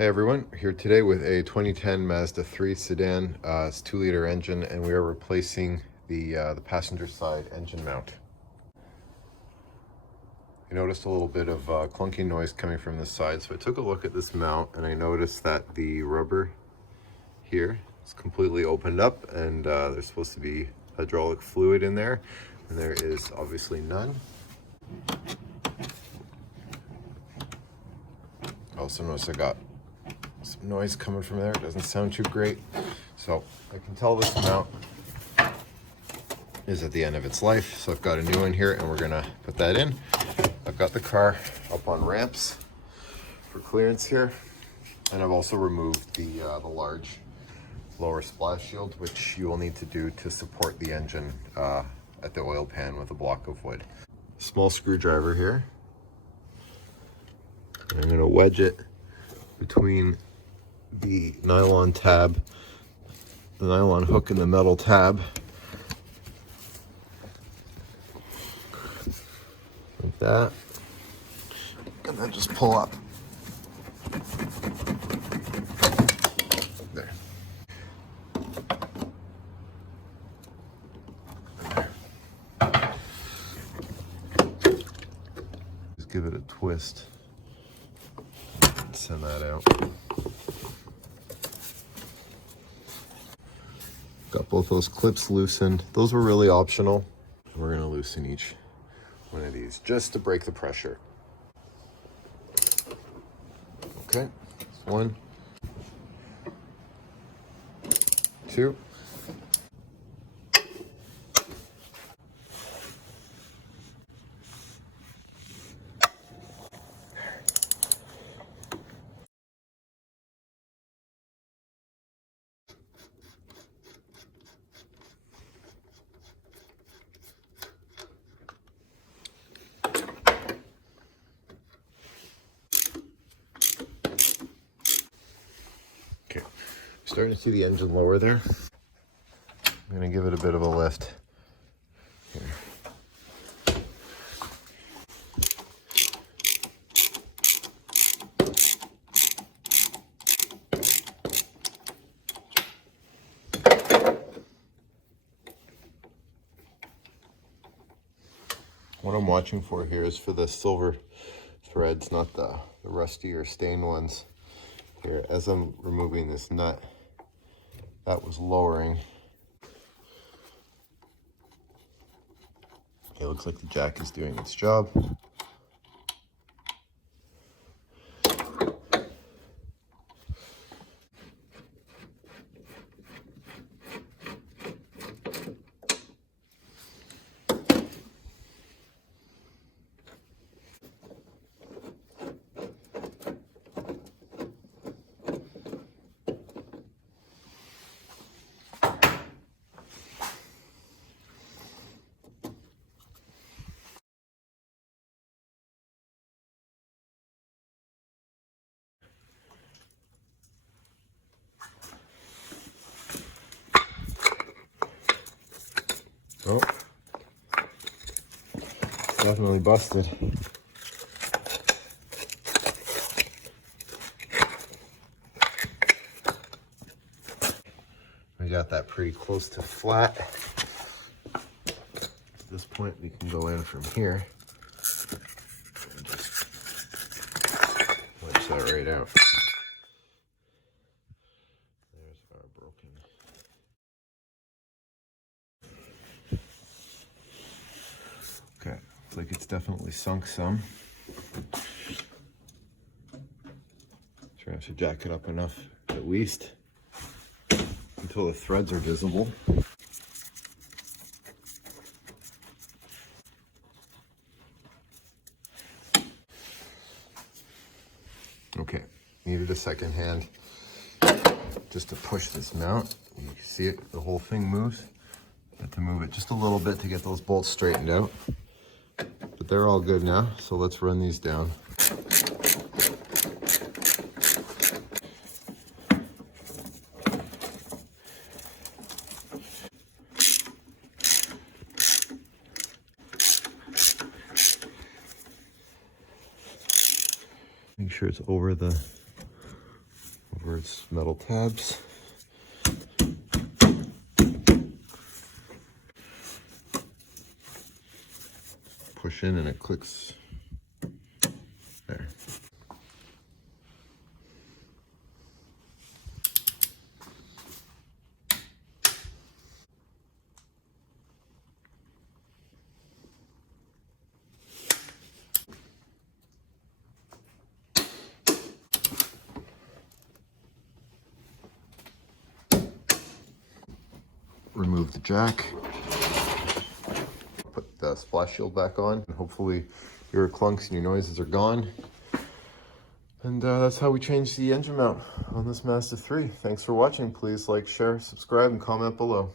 Hey everyone, we're here today with a 2010 Mazda 3 sedan. It's 2-liter engine, and we are replacing the passenger side engine mount. I noticed a little bit of clunking noise coming from the side, so I took a look at this mount and I noticed that the rubber here is completely opened up, and there's supposed to be hydraulic fluid in there, and there is obviously none. I also noticed I got some noise coming from there. It doesn't sound too great, so I can tell this mount is at the end of its life. So I've got a new one here, and we're gonna put that in. I've got the car up on ramps for clearance here, and I've also removed the large lower splash shield, which you will need to do to support the engine at the oil pan with a block of wood. Small screwdriver here. I'm gonna wedge it between the nylon tab, the nylon hook, and the metal tab, like that, and then just pull up. There. Just give it a twist and send that out. Got both those clips loosened. Those were really optional. We're gonna loosen each one of these just to break the pressure. Okay, 1, 2. Okay, starting to see the engine lower there. I'm gonna give it a bit of a lift here. What I'm watching for here is for the silver threads, not the rusty or stained ones. Here, as I'm removing this nut, that was lowering. Okay, looks like the jack is doing its job. Oh, definitely busted. We got that pretty close to flat. At this point, we can go in from here and just wedge that right out. There's our broken. Okay, looks like it's definitely sunk some. Try to jack it up enough at least until the threads are visible. Okay, needed a second hand just to push this mount. You can see it, the whole thing moves. Had to move it just a little bit to get those bolts straightened out. But they're all good now, so let's run these down. Make sure it's over the over its metal tabs. Push in and it clicks there. Remove the jack, put the splash shield back on, and hopefully your clunks and your noises are gone. And that's how we change the engine mount on this Mazda 3. Thanks for watching. Please like, share, subscribe, and comment below.